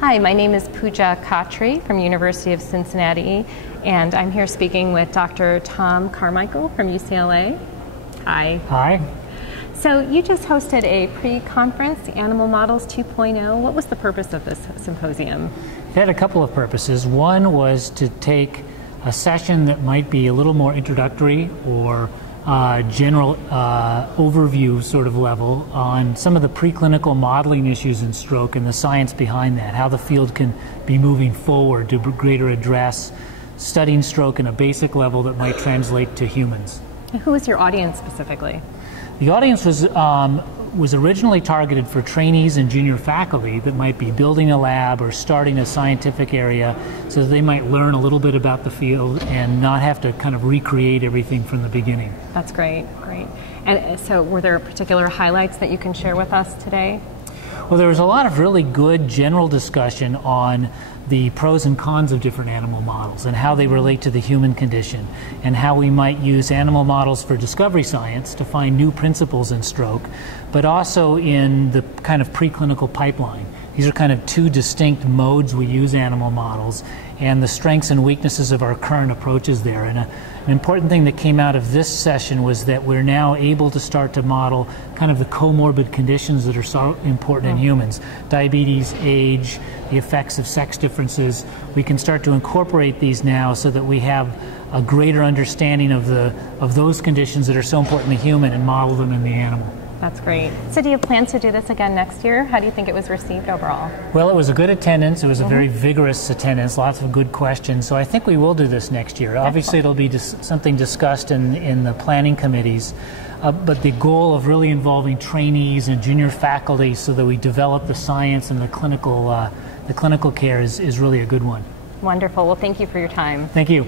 Hi, my name is Pooja Khatri from University of Cincinnati, and I'm here speaking with Dr. Tom Carmichael from UCLA. Hi. Hi. So you just hosted a pre-conference, Animal Models 2.0. What was the purpose of this symposium? It had a couple of purposes. One was to take a session that might be a little more introductory or general overview sort of level on some of the preclinical modeling issues in stroke and the science behind that, how the field can be moving forward to greater address studying stroke in a basic level that might translate to humans. And who was your audience specifically? The audience was originally targeted for trainees and junior faculty that might be building a lab or starting a scientific area so that they might learn a little bit about the field and not have to kind of recreate everything from the beginning. That's great, great. And so were there particular highlights that you can share with us today? Well, there was a lot of really good general discussion on the pros and cons of different animal models and how they relate to the human condition and how we might use animal models for discovery science to find new principles in stroke, but also in the kind of preclinical pipeline. These are kind of two distinct modes we use animal models and the strengths and weaknesses of our current approaches there. And an important thing that came out of this session was that we're now able to start to model kind of the comorbid conditions that are so important in humans. Diabetes, age, the effects of sex differences. We can start to incorporate these now so that we have a greater understanding of those conditions that are so important in the human and model them in the animal. That's great. So do you plan to do this again next year? How do you think it was received overall? Well, it was a good attendance. It was a very vigorous attendance, lots of good questions. So I think we will do this next year. Excellent. Obviously, it'll be something discussed in the planning committees. But the goal of really involving trainees and junior faculty so that we develop the science and the clinical care is really a good one. Wonderful. Well, thank you for your time. Thank you.